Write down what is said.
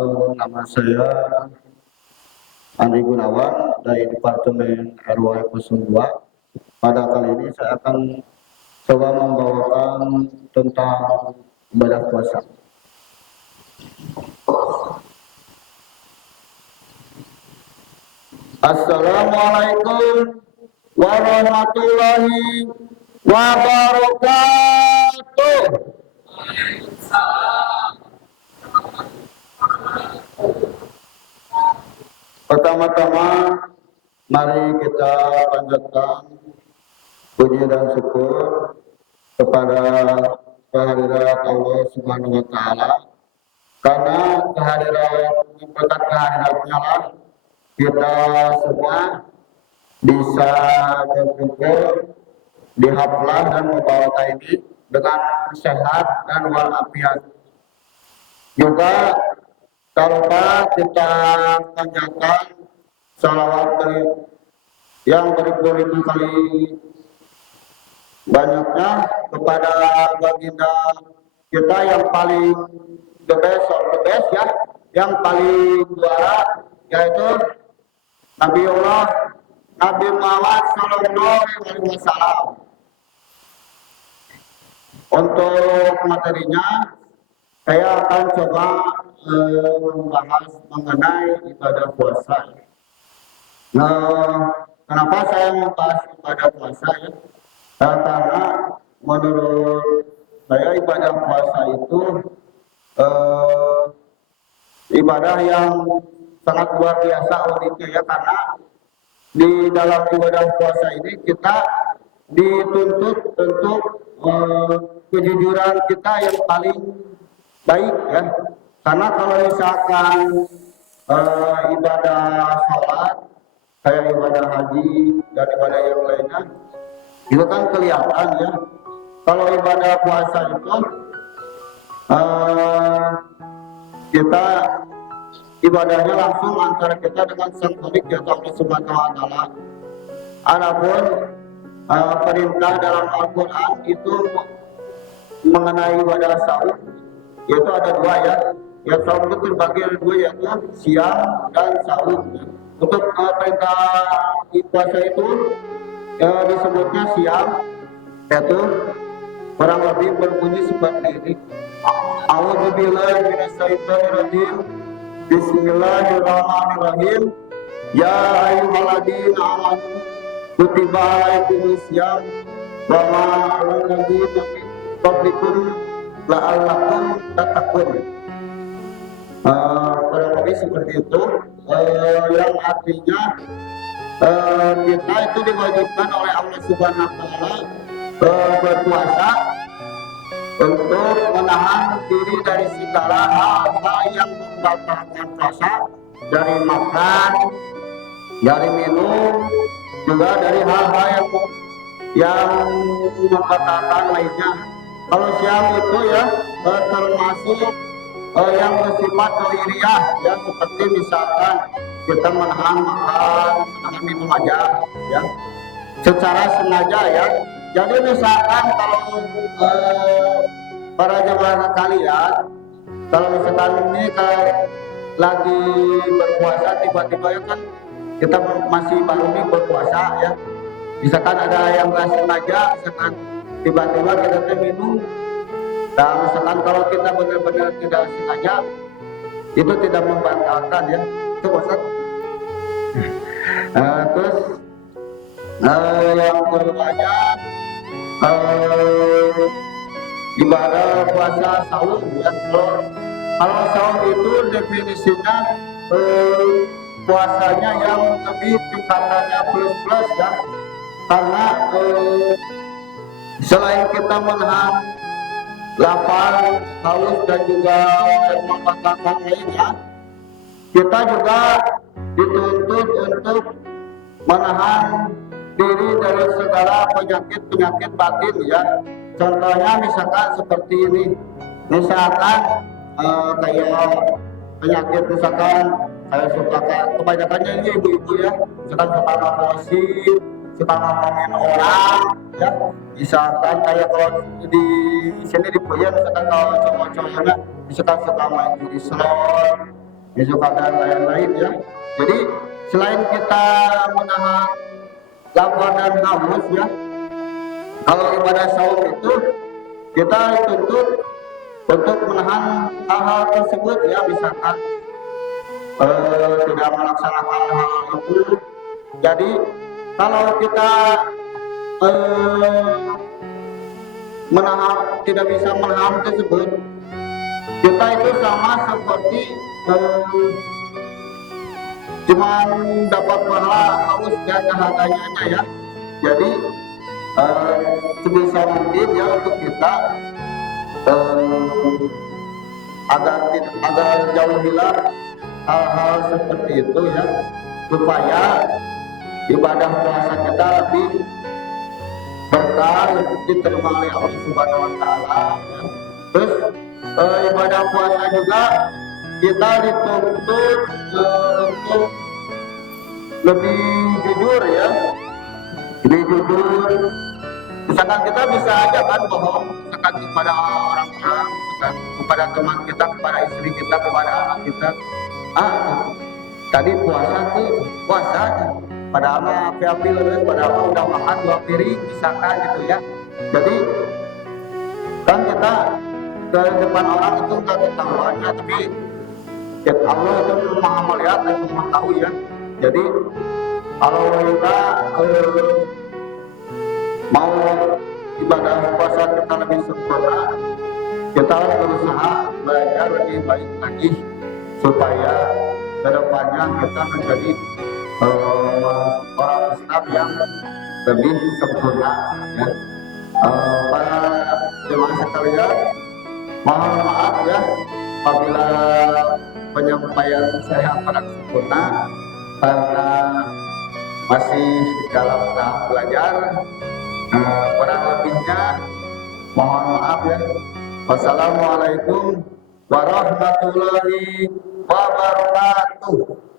Nama saya Andi Gunawan dari Departemen RW 02. Pada kali ini saya akan coba membawakan tentang ibadah puasa. Assalamualaikum warahmatullahi wabarakatuh. Pertama-tama, mari kita panjatkan puji dan syukur kepada kehadirat Allah Subhanahu wa Ta'ala, karena berkat kehadiratnya lah kita semua bisa berkumpul di haflah dan mubarakah ini dengan sehat dan walafiat. Juga tanpa kita panjatkan salawat yang beribu-ribu kali banyaknya kepada baginda kita yang paling the best ya, yang paling juara, yaitu Nabiullah Nabi Muhammad Sallallahu Alaihi Wasallam. Untuk materinya, saya akan coba membahas mengenai ibadah puasa. Nah, kenapa saya membahas ibadah puasa ya? Karena menurut saya ibadah puasa itu ibadah yang sangat luar biasa uniknya ya, karena di dalam ibadah puasa ini kita dituntut untuk kejujuran kita yang paling baik ya. Karena kalau misalkan ibadah sholat kayak ibadah haji dan ibadah yang lainnya itu kan kelihatan ya. Kalau ibadah puasa itu kita ibadahnya langsung antara kita dengan Sang Khalik yaitu Allah Subhanahu wa Ta'ala. Adapun perintah dalam Al-Quran itu mengenai ibadah saum, yaitu ada dua ya. Ya, saum itu terbagi ada dua, yaitu siang dan saum. Untuk perintah puasa itu disebutnya siang, yaitu kurang lebih berbunyi seperti ini. A'udzubillahi minasyaitonirrajim. Bismillahirrahmanirrahim. Ya ayyuhalladzina amanu kutiba alaikumus syiyam wa ma 'alal ladzina min qablikum la'allakum tattaqun. Kurang lebih seperti itu, yang artinya kita itu diwajibkan oleh Allah Subhanahu wa Ta'ala berpuasa untuk menahan diri dari segala hal yang membatalkan puasa, dari makan, dari minum, juga dari hal-hal yang membatalkan lainnya. Kalau siang itu ya termasuk yang bersifat lahiriah ya, seperti misalkan kita menahan makan, menahan minum aja ya, secara sengaja ya. Jadi misalkan kalau para jemaah kalian, kalau misalkan ini lagi berpuasa tiba-tiba ya kan kita masih baru nih berpuasa ya, misalkan ada yang nggak sengaja, misalkan tiba-tiba kita minum. Nah, misalkan kalau kita benar-benar tidak sengaja, itu tidak membatalkan ya, itu puasa. Terus yang keduanya ibadah puasa saum ya. Kalau saum itu definisinya puasanya yang lebih tingkatannya plus ya, karena selain kita menahan lapar, haus dan juga membatalkan lainnya, kita juga dituntut untuk menahan diri dari segala penyakit batin ya. Contohnya misalkan seperti ini, misalkan kayak penyakit misalkan kayak suka kebanyakannya ini ibu-ibu ya, misalkan suka gosip, suka ngomongin orang ya, misalkan kayak kalau di sini di Puyan misalkan kalau cowok-cowoknya misalkan suka main judi slot juga dan lain-lain ya. Jadi selain kita menahan lapar dan haus ya, kalau ibadah saum itu kita dituntut untuk menahan hal-hal tersebut ya, misalkan tidak melaksanakan hal itu. Jadi kalau kita menahan, tidak bisa menahan tersebut, kita itu sama seperti cuman dapat pahala haus dan dahaganya ya. Jadi sebisa mungkin ya untuk kita agar jauhilah hal-hal seperti itu ya, supaya ibadah puasa kita lebih berkah, lebih diterima oleh Allah Subhanahu wa Ta'ala ya. Terus ibadah puasa juga kita dituntut untuk lebih jujur ya, lebih jujur. Misalkan kita bisa aja kan bohong, misalkan kepada orang-orang, misalkan kepada teman kita, kepada istri kita, kepada anak kita. Tadi puasa padahal mah api lulus, padahal udah makan 2 piring misalkan gitu ya. Jadi kan kita ke depan orang itu nggak ketahuannya, tapi Allah itu maha melihat dan maha tahu ya. Jadi kalau kita mau ibadah puasa kita lebih sempurna, kita harus berusaha belajar lebih baik lagi supaya kedepannya kita menjadi orang Islam yang lebih sempurna ya. Para jemaah sekalian, mohon maaf ya apabila penyampaian saya kurang sempurna karena masih dalam tahap belajar. Kurang lebihnya mohon maaf ya. Wassalamualaikum warahmatullahi wabarakatuh.